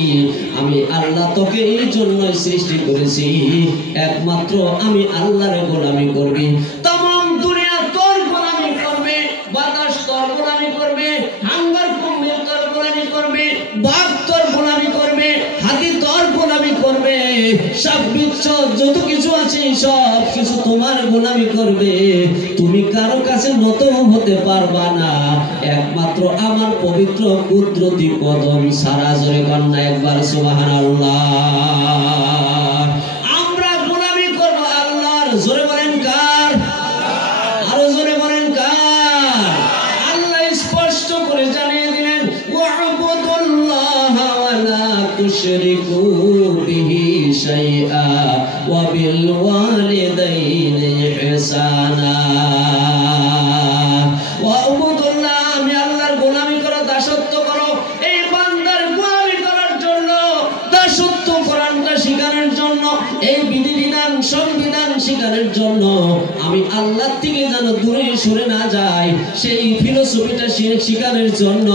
আমি আল্লাহ তোকে এই জন্যই সৃষ্টি করেছি একমাত্র আমি আল্লাহর গোলামি করবি। तमाम দুনিয়া তোর গোলামি করবে, বাতাস তোর গোলামি করবে, হাঙ্গার কুমির তোর গোলামি করবে, বাঘ তোর গোলামি করবে, হাতি তোর গোলামি করবে, সব বিচ্ছ যত কিছু আছে সব কিছু তোমার গোলামি করবে। তুমি কারো কাছে নত হতে পারবা না একমাত্র আমার পবিত্র কুদরতি কদম সারা। জোরে কন্যা একবার সুবহানাল্লাহ। আমরা গোলামি করব আল্লাহর। জোরে বলেন কার? আরো জোরে বলেন কার? আল্লাহ স্পষ্ট করে জানিয়ে দিলেন, ওয়া'বুদুল্লাহা ওয়া লা তুশরিকু বিহি শাইআ ওয়া বিল ওয়ালিদাইনি ইহসানা। ওয়া'বুদুল্লাহ, আমি আল্লাহর গোলামি করো, দাসত্ব করো। এই বান্দার গোলামি করার জন্য, দাসত্ব কোরআনটা শিখানোর জন্য, এই বিধিবিধান সংবিধান শিখানোর জন্য, আমি আল্লাহ থেকে যেন দূরে সরে না যায় সেই ফিলোসফিটা শিখানোর জন্য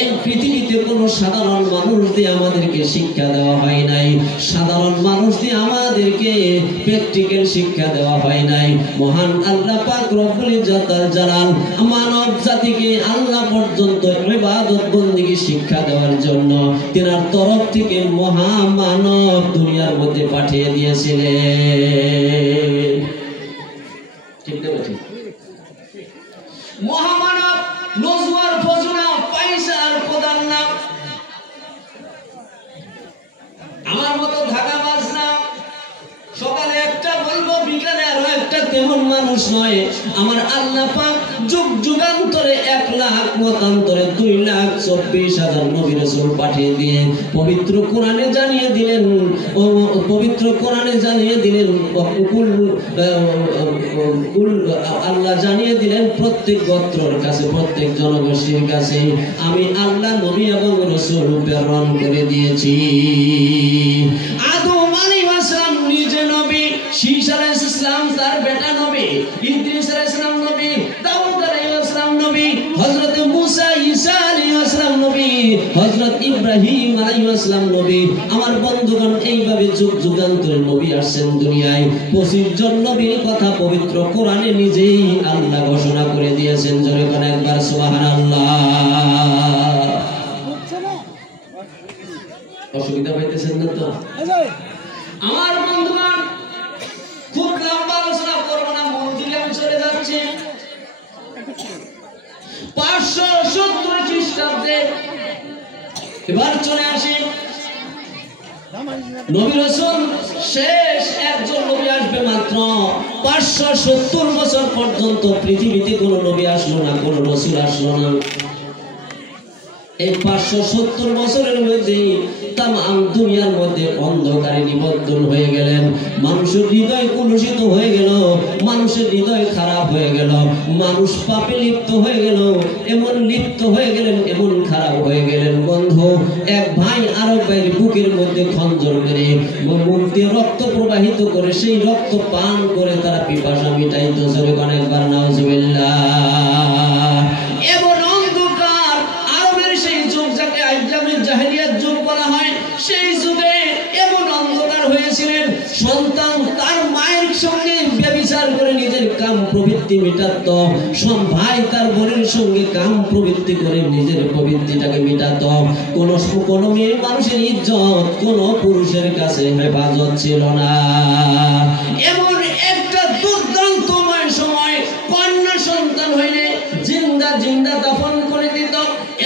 এই পৃথিবীতে কোনো সাধারণ মানুষ দিয়ে আমাদেরকে শিক্ষা দেওয়া হয় নাই। সাধারণ মানুষ দিয়ে আমাদেরকে প্র্যাকটিক্যাল শিক্ষা দেওয়া হয় নাই। মহান আল্লাহ পাক রব্বুল ইজ্জত আল জালাল মানব জাতিকে আল্লাহ পর্যন্ত ইবাদত বন্দেগী শিক্ষা দেওয়ার জন্য তিনার তরফ থেকে মহামানব দুনিয়ার মধ্যে পাঠিয়ে দিয়েছিলেন। ঠিক না ঠিক? মহামানব নজওয়ার ফজনা পয়সা আর প্রদান না, আমার মতো ধাগাবাজ না, সকালে একটা বলবো বিকালে আরো একটা, তেমন মানুষ নয়। আমার আল্লাহ পাক যুগ যুগান্তরে 1 লাখ মতান্তরে 2,24,000 নবী রাসূল পাঠিয়ে দিয়ে পবিত্র কোরআনে জানিয়ে দিলেন, পবিত্র কোরআনে জানিয়ে দিলেন, আল্লাহ জানিয়ে দিলেন প্রত্যেক গোত্রের কাছে, প্রত্যেক জনগোষ্ঠীর কাছে আমি আল্লাহ নবী এবং রাসূল প্রেরণ করে দিয়েছি। আদম আলাইহিস সালাম নিজে নবী, শীশ আলাইহিস সালাম তার বেটা নবী, ইদ্রিস আলাইহিস সালাম নবী, দাউদ আলাইহিস সালাম নবী, হযরত মুসা ঈসা আলাইহিস সালাম নবী, হযরত ইব্রাহিম আলাইহিস সালাম নবী। আমার বন্ধুগণ এইভাবে যুগ যুগান্তরে নবী আসছেন দুনিয়ায়। 25 জন নবীর কথা পবিত্র কোরআনে নিজেই আল্লাহ ঘোষণা করে দিয়েছেন। জোরে করে একবার সুবহানাল্লাহ। অসুবিধা পাইতেছেন না তো? আমার বন্ধুগণ খুব লম্বা আলোচনা করব না, মূল দিকে আমি চলে যাচ্ছি। 570 খ্রিস্টাব্দে এবার চলে আসি। নবী রাসূল শেষ একজন নবী আসবে মাত্র। 570 বছর পর্যন্ত পৃথিবীতে কোনো নবী আসলো না, কোনো রাসূল আসলো না। এই 570 বছরের মধ্যে তামাম দুনিয়ার মধ্যে অন্ধকারে নিবদ্ধন হয়ে গেলেন। মানুষের হৃদয় কলুষিত হয়ে গেল, মানুষের হৃদয় খারাপ হয়ে গেল, মানুষ পাপে লিপ্ত হয়ে গেল, এমন লিপ্ত হয়ে গেলেন, এমন খারাপ হয়ে গেলেন বন্ধু। এক ভাই আরেক ভাইয়ের বুকের মধ্যে খঞ্জর করে মুখ দিয়ে রক্ত প্রবাহিত করে সেই রক্ত পান করে তারা পিপাসা মিটাইতো। জোরে অনেকবার নাউজুবিল্লাহ। এমন অন্ধকার আরবের সেই যুগ যাকে আইয়ামে জাহেলিয়াত যুগ বলা হয়, সেই যুগে এমন অন্ধকার হয়েছিলেন সন্তান তার মায়ের সঙ্গে ব্যভিচার করে নিজের কাম প্রবৃত্তি মেটাত, ভাই তার বোনের সঙ্গে কাম প্রবৃত্তি করে নিজের প্রবৃত্তিটাকে মেটাত। কোন মেয়ে মানুষের ইজ্জত কোন পুরুষের কাছে হেফাজত ছিল না। এমন একটা দুর্দান্তময় সময় কন্যা সন্তান হইলে জিন্দা জিন্দা দাফন করে দিত।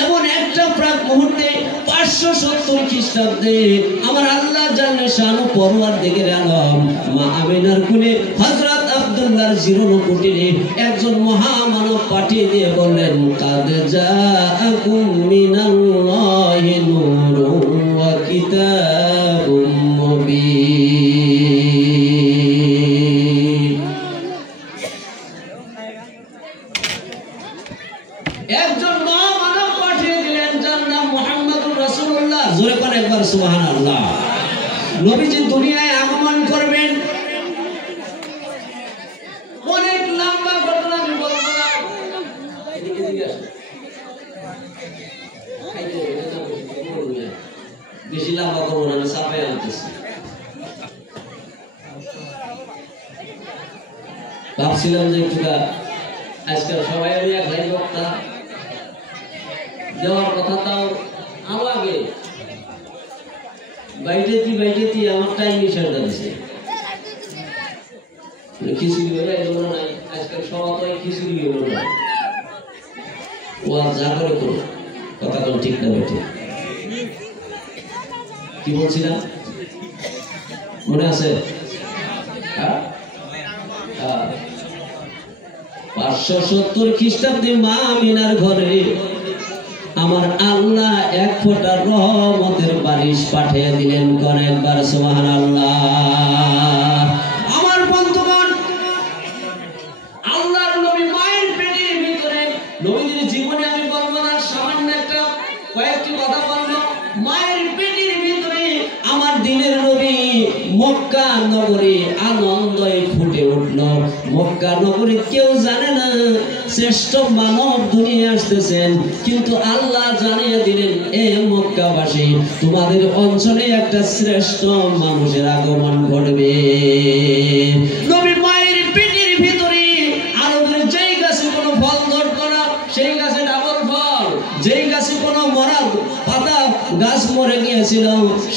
এমন একটা প্রাক মুহূর্তে 570 খ্রিস্টাব্দে আমার আল্লাহ জানে শানু পরওয়ারদিগারে আলম মা আমিনার কোলে হযরত আব্দুল্লাহর জীর্ণ কুটিরে একজন মহামানব পাঠিয়ে দিয়ে বললেন, কাদ জাআকুম মিনাল্লাহি নূরুন ওয়া কিতাবুম মুবিন। একজন মহামানব পাঠিয়ে দিলেন যার নাম মুহাম্মদুর রাসূলুল্লাহ। জোরে করে একবার সুবহানাল্লাহ। নবীজি দুনিয়ায় আগমন করবেন। অনেক লম্বা ঘটনা আমি বলবো না, বেশি লম্বা করবো না, আমি চাপাই আনতেছি। ভাবছিলাম যে একটুটা আজকাল সবাই আমি একলাই বক্তা দেওয়ার কথা, তাও আরো আগে বাইটেতি আমার টাইম মিশার দিচ্ছে। খিচুড়ি হয়ে এগুলো নাই, আজকাল সবাই তো খিচুড়ি এগুলো নাই। ও আর যা করে করো, কথা কোন ঠিক না বেঠে। কি বলছিলাম মনে আছে? 570 খ্রিস্টাব্দে মা আমিনার ঘরে আমার আল্লাহ এক ফোঁটা রহমতের বারিশ পাঠিয়ে দিলেন। কোন একবার সুবহানাল্লাহ। আমার বন্ধুগণ, আল্লাহর নবী মায়ের পেটের ভিতরে, নবীর জীবনে আমি বলবো না, সামান্য একটা কয়েকটি কথা বলবো। মায়ের পেটের ভিতরে আমার দিনের নবী মক্কা নগরী আনন্দে ফুটে উঠল। মক্কা নগরী কেউ জানে না শ্রেষ্ঠ মানব দুনিয়া আসতেছেন, কিন্তু আল্লাহ জানিয়ে দিলেন, এ মক্কাবাসী, তোমাদের অঞ্চলে একটা শ্রেষ্ঠ মানুষের আগমন ঘটবে। নবী মায়ের পেটের ভিতরে আরবের যেই গাছে কোনো ফল ধরতো না সেই গাছে ডাবল ফল, যেই গাছে কোনো মরা পাতা গাছ মরে গিয়েছিল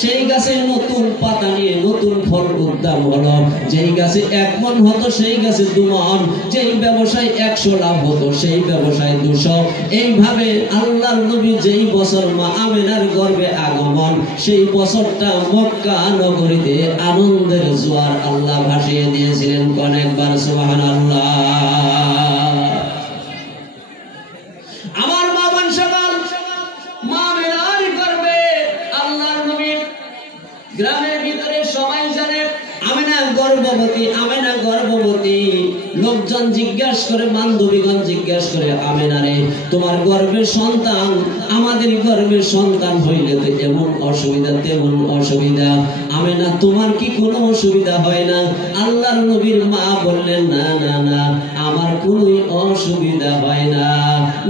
সেই গাছে নতুন পাতা নিয়ে নতুন ফল উদ্যান হলো। যেই গাছে 1 মণ হতো সেই গাছে 2 মণ, যেই ব্যবসায় 100 লাভ হতো সেই ব্যবসায় 200। এইভাবে আল্লাহর নবী যেই বছর মা আমিনার গর্ভে আগমন, সেই বছরটা মক্কা নগরীতে আনন্দের জোয়ার আল্লাহ ভাসিয়ে দিয়েছিলেন। কোন একবার সুবহানাল্লাহ। আমার মা বংশবাল মা আমিনার গর্ভে আল্লাহর নবী, গ্রামের ভিতরে সবাই জানে আমিনা গর্ভবতী, আমিনা গর্ভবতী। লোকজন জিজ্ঞাসা করে, বান্ধবীগণ জিজ্ঞাসা করে, আমিনারে তোমার গর্ভের সন্তান, আমাদের গর্ভের সন্তান হইলে তো এমন অসুবিধা তেমন অসুবিধা, আমিনা তোমার কি কোনো অসুবিধা হয় না? আল্লাহর নবীর মা বললেন, না না না, আমার কোনো অসুবিধা হয় না,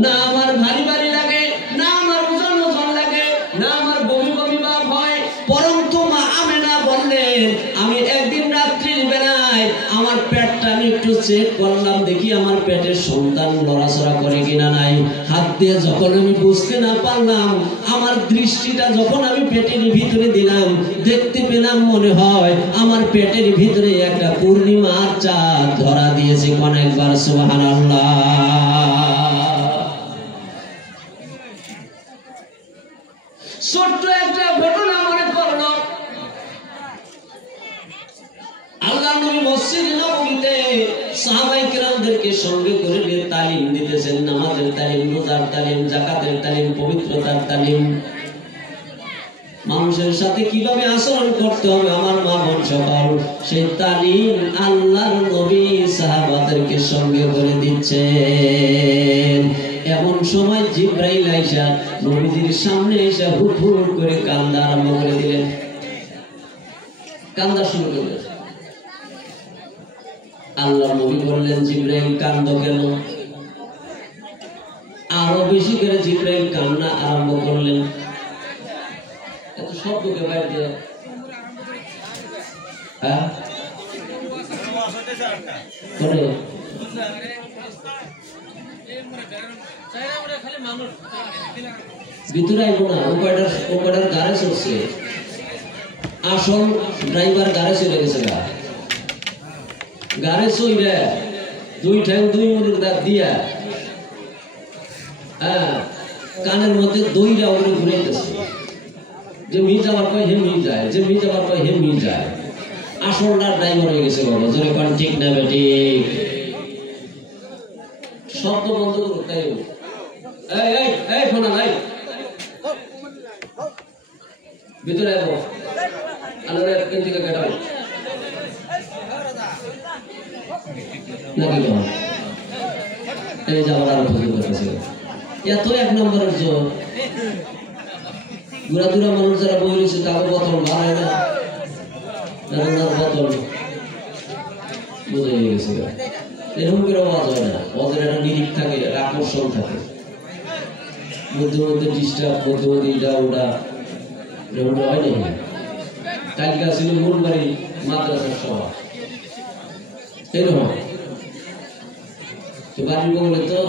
না আমার ভারী ভারী লাগে, না আমার ওজন ওজন লাগে, না আমার বমি বমি ভাব হয়। পরন্তু মা আমিনা বললেন, আমি একদিন রাত্রির বেলায় আমার পেটটা আমি একটু চেক করলাম, দেখি আমার পেটের সন্তান লড়াচড়া করে কিনা নাই। হাত দিয়ে যখন আমি বুঝতে না পারলাম, আমার দৃষ্টিটা যখন আমি পেটের ভিতরে দিলাম, দেখতে পেলাম মনে হয় আমার পেটের ভিতরে একটা পূর্ণিমার চাঁদ ধরা দিয়েছে। কোন একবার সুবহানাল্লাহ। ছোট্ট একটা ঘটনা মনে পড়লো। আল্লাহ নবী মসজিদ নববীতে সাহাবায়ে কেরামদেরকে সঙ্গে করে নিয়ে তালিম দিতেছেন, নামাজের তালিম, রোজার তালিম, যাকাতের তালিম, পবিত্রতার তালিম, মানুষের সাথে কিভাবে আচরণ করতে হবে আমার মা বোন সকল সেই তালিম আল্লাহর নবী সাহাবাদেরকে সঙ্গে করে দিচ্ছেন। এমন সময় জিবরাইল আইসা নবীজির সামনে এসে হুট হুট করে কান্দা আরম্ভ করে দিলেন, কান্দা শুরু করলেন। আল্লাহ নবী বললেন, জিবরাইল কান্দো কেন? আরো বেশি করে জিবরাইল কান্না আরম্ভ করলেন। এত শব্দকে বাইরে দিয়ে ভিতরে আইব না, ওপাটার গাড়ি চলছে, আসল ড্রাইভার গাড়ি চলে গেছে, গাড়ি চইলে দুই ঠ্যাং দুই মুড়ির দাঁত দিয়া কানের মধ্যে দইরা ওরে ঘুরাইতেছে, যে মি যাবার পায় হে মি যায়, যে মি যাবার পায় হে মি যায়। আসলটা ড্রাইভার হয়ে গেছে বাবা, জোরে কোন ঠিক না ঠিক? শব্দ বন্ধ করো, তাই এই ফোনা নাই ভিতরে আইবো, আলোরে এখান থেকে কাটাও নাকি বাবা? এই যাবার আরো বুঝতে পারতেছে এত এক নম্বরের জোর। ঘুরা দুরা মানুষ যারা বই রয়েছে তাকে বোতল বাড়ায় না, বোতল বোঝা হয়ে গেছে। এরকম করে আওয়াজ হয় না, ওদের একটা নিরিখ থাকে, আকর্ষণ থাকে, মধ্যে মধ্যে ডিস্টার্ব, মধ্যে মধ্যে এটা ওটা এরকমটা হয় না। কালকে ছিল মূলবাড়ি মাদ্রাসার সভা, এরকম বাড়ির বলে তো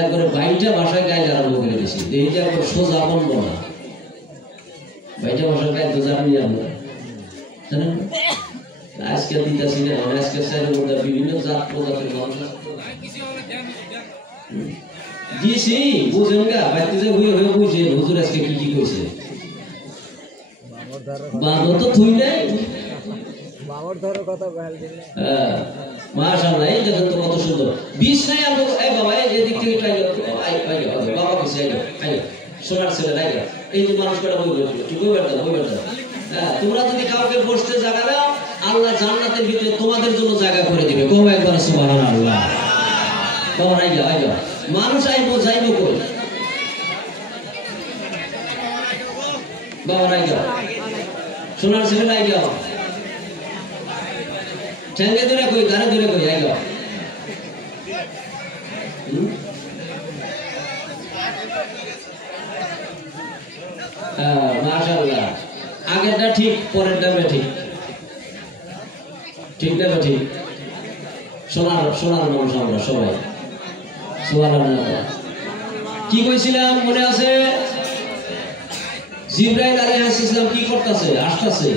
একবারে বাইটা ভাষায় গাইতে আরম্ভ করে দিয়েছি, এইটা একবার সোজা বন্ধ না, বাইটা ভাষায় গাইতে জানি আমরা, জানেন? আজকে দিতেছি না, আজকে সাইডের মধ্যে বিভিন্ন জাত প্রজাতির মানুষ দিয়েছি, বুঝেন গা বাইতে যে হয়ে হয়ে বুঝে হুজুর আজকে কি কি কইছে। বাবা তো থুই নাই, বাবার ধরে কথা বল দিলে। হ্যাঁ মাশাআল্লাহ, এই দেখেন তো কত সুন্দর বিষ নাই। আমরা এই বাবা এই দিক থেকে ট্রাই করো, আই আই বাবা কিছু আই সোনার ছেলে নাই, এই যে মানুষ কটা বই বলছিল তুই বই বেটা। হ্যাঁ তোমরা যদি কাউকে বসতে জায়গা দাও, আল্লাহ জান্নাতের ভিতরে তোমাদের জন্য জায়গা করে দিবে। কম একবার সুবহানাল্লাহ। বাবা আই যাও মানুষ আইবো যাইবো কই, বাবা আই যাও সোনার ছেলে আই যাও, ঠেঙ্গে ধরে কই, গানে ধরে কই, আই যাও। মাশাআল্লাহ, আগেরটা ঠিক, পরেরটা ঠিক, ঠিক না ঠিক? সোনার মানুষ আমরা সবাই। সুবহানাল্লাহ। কি কইছিলাম মনে আছে? জিবরাইল আলাইহিস সালাম কি করতেছে? আসতেছে,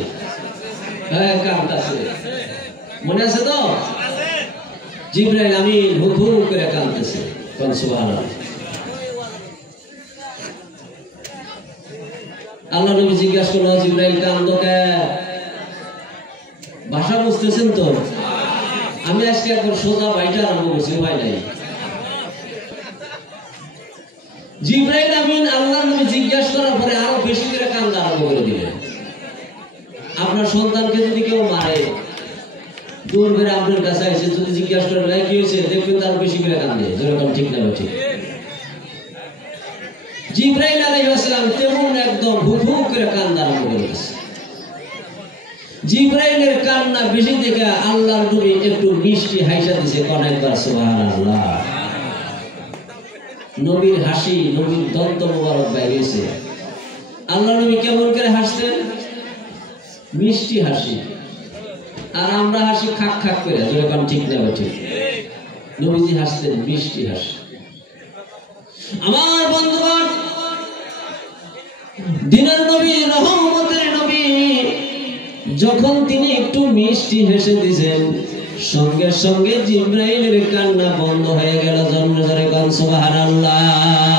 হ্যাঁ কাঁদতেছে, মনে আছে তো? জিবরাইল আমি হুহু করে কাঁদতেছে, কোন সুবহানাল্লাহ। আল্লাহ নবী জিজ্ঞাসা করলো, জিবরাইল কাঁদো কে? ভাষা বুঝতেছেন তো? আমি আজকে একবার সোজা বাইটা আরম্ভ করছি, ভাই নাই। জিবরাইল আমিন আল্লাহ নবী জিজ্ঞাসা করার পরে আরো বেশি করে কান্দা আরম্ভ করে দিলেন। আপনার সন্তানকে যদি কেউ মারে, দূর করে আপনার কাছে এসে যদি জিজ্ঞাসা করেন কি হয়েছে, দেখবেন তার বেশি করে কান্দে, যেরকম ঠিক না ঠিক? জিবরাইল আলাইহিস সালাম তেমন একদম হুহু করে কান্দা আরম্ভ করে দিয়েছে। জিবরাইলের কান্না বেশি দেখে আল্লাহর নবী একটু মিষ্টি হাসি দিয়েছে, কোন একবার সুবহানাল্লাহ। নবীর হাসি, নবীর দন্ত মোবারক বাইরেছে। আল্লাহ নবী কেমন করে হাসতেন? মিষ্টি হাসি। আর আমরা হাসি খাক খাক করে, যেরকম ঠিক না ঠিক? নবীজি হাসতেন মিষ্টি হাসি। আমার বন্ধুগণ, দিনের নবী, রহমতের নবী, যখন তিনি একটু মিষ্টি হেসে দিয়েছেন, সঙ্গে সঙ্গে জিবরাইলের কান্না বন্ধ হয়ে গেল। জন্ম ধরে কোন সুবহানাল্লাহ।